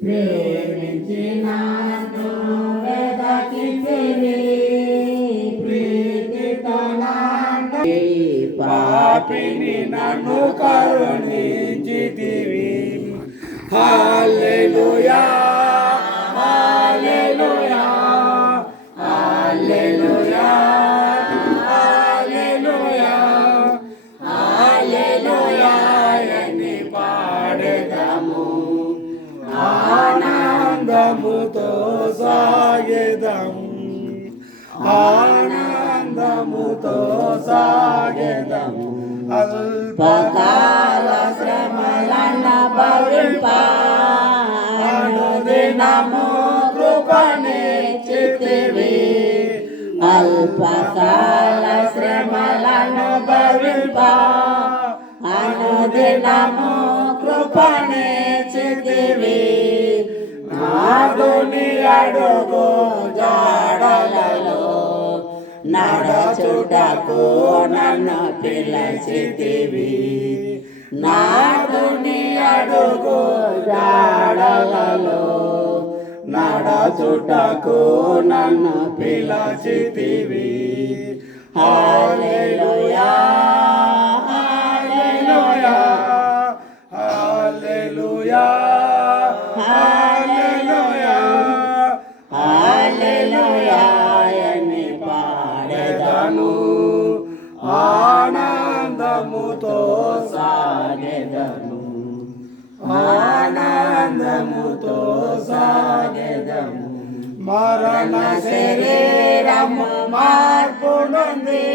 ప్రేమించిన వెదకితివి ప్రీతితో నన్ను పాపిని నన్ను కరుణించితివి. హల్లెలూయా హల్లెలూయా హల్లెలూయా హల్లెలూయా హల్లెలూయా అని పాడెదము, ఆనందముతో సాగెదము, ఆనందముతో సాగెదము. అల్పకాల శ్రమలను భరింప అనుదినము కృపనిచ్చితివి. అల్పకాల శ్రమలను భరింప అనుదినము కృపనిచ్చితివి. నాదుని అడుగు జాడలలో నడచుటకు నన్ను పిలిచితివి. నాదుని అడుగు జాడలలో నడచుటకు నన్ను పిలిచితివి. హల్లెలూయా హల్లెలూయా హల్లెలూయా హల్లెలూయా హల్లెలూయా అని పాడెదను, ఆనందముతో సాగెదను, ఆనందముతో సాగెదము. మరణ శరీరము మార్పు నుండి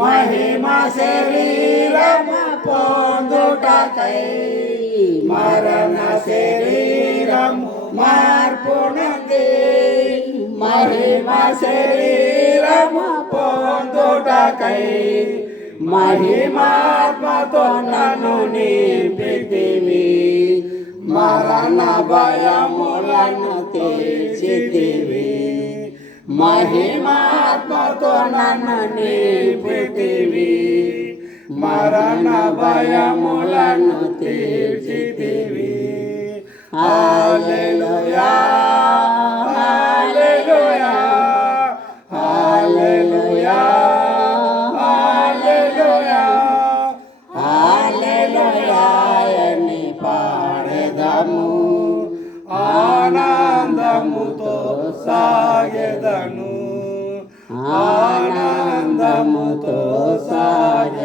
మహిమ శరీరము పొందుటకై, మరణ శరీరము మార్పు నుండి మహిమ శరీరము పొందుటకై, మహిమాత్మతో నన్ను నింపితివి. మరణ భయములను తీర్చితివి. మహిమాత్మతో నన్ను నింపితివి. మరణ భయములను తీర్చితివి. హల్లెలూయా హల్లెలూయా హల్లెలూయా హల్లెలూయా హల్లెలూయా అని పాడెదము, ఆనందముతో సాగెదను, ఆనందముతో సాగెదను.